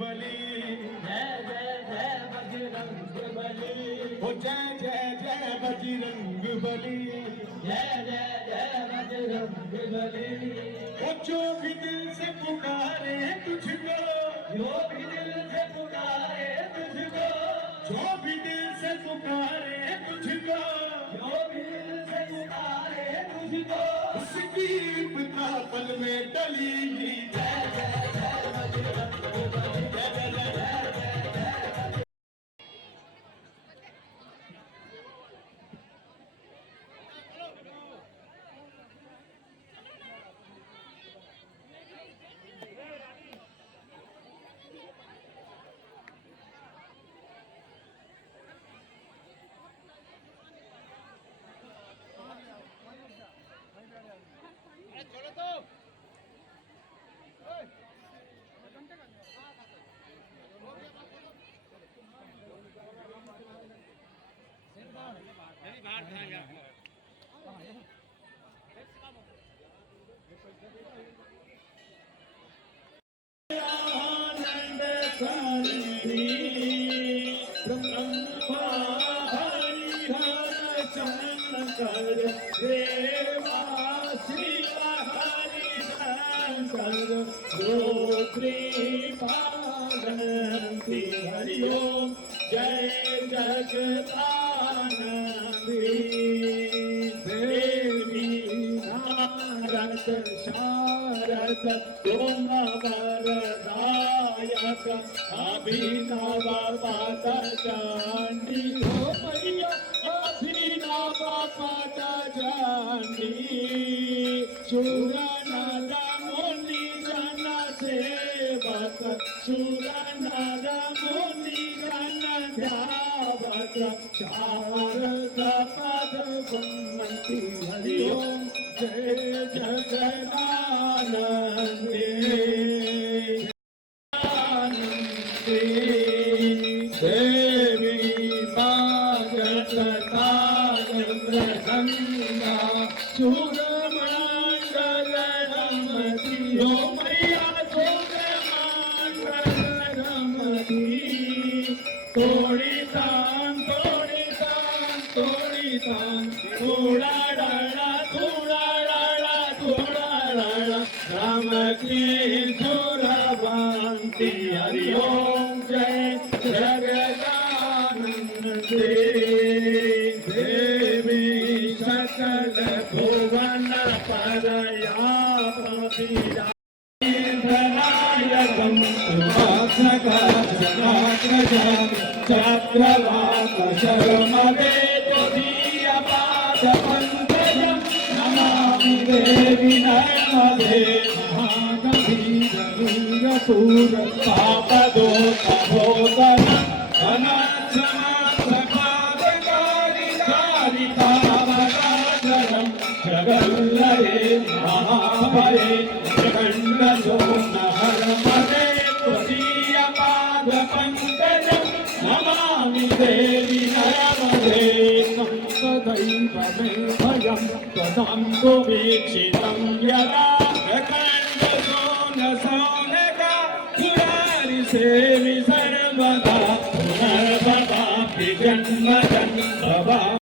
बली, जय जय जय बजरंग बली, ओ जय जय जय बजरंग बली, जय जय जय बजरंग बली। ओ जो भी दिल से पुकारे तुझको, जो भी दिल से पुकारे तुझको, जो भी दिल से पुकारे तुझको, जो भी दिल से पुकारे तुझको, उसकी विपदा पल में टलेगी। जय जय जय बजरंग बली, जय जय जय जय जय। हरि ओम जय जगदानंदी देवी नारद शारद तुम वरदायक अभिनव पद जानी हो मैया अभिनव पद जानी सुर नर मुनि जन सेवक सुर नर मुनि जन ध्यावक शारद पद गुणवंती हरि ओम जय जगदानंदी देवी मागता गंगा चूरमंडल रमती हो मैया चूरमंडल रमती तोड़ी तान थोड़ा डाला राम की सुरवंती हरि ओम जय जगदानंदी देवी सकल भुवन परया प्रभीरा धनायकं चक्रवाक शर्मवेदीयपादपङ्कजं नमामि देवी नर्मदे महागभीरवीरपूर पापदोषभोगनं अनाक्षमात्मकारिकारितावराजरं जगल्लये महाभये जगन्नसोन्नहरमदे त्वदीयपादपङ्कजं नमामि देवी नर्मदे सदैव मे भयं त्वदन्तु वीक्षितं यदा प्रखण्डसोनका पुरारिसेवि सर्वदा पुनर्भवापि जन्म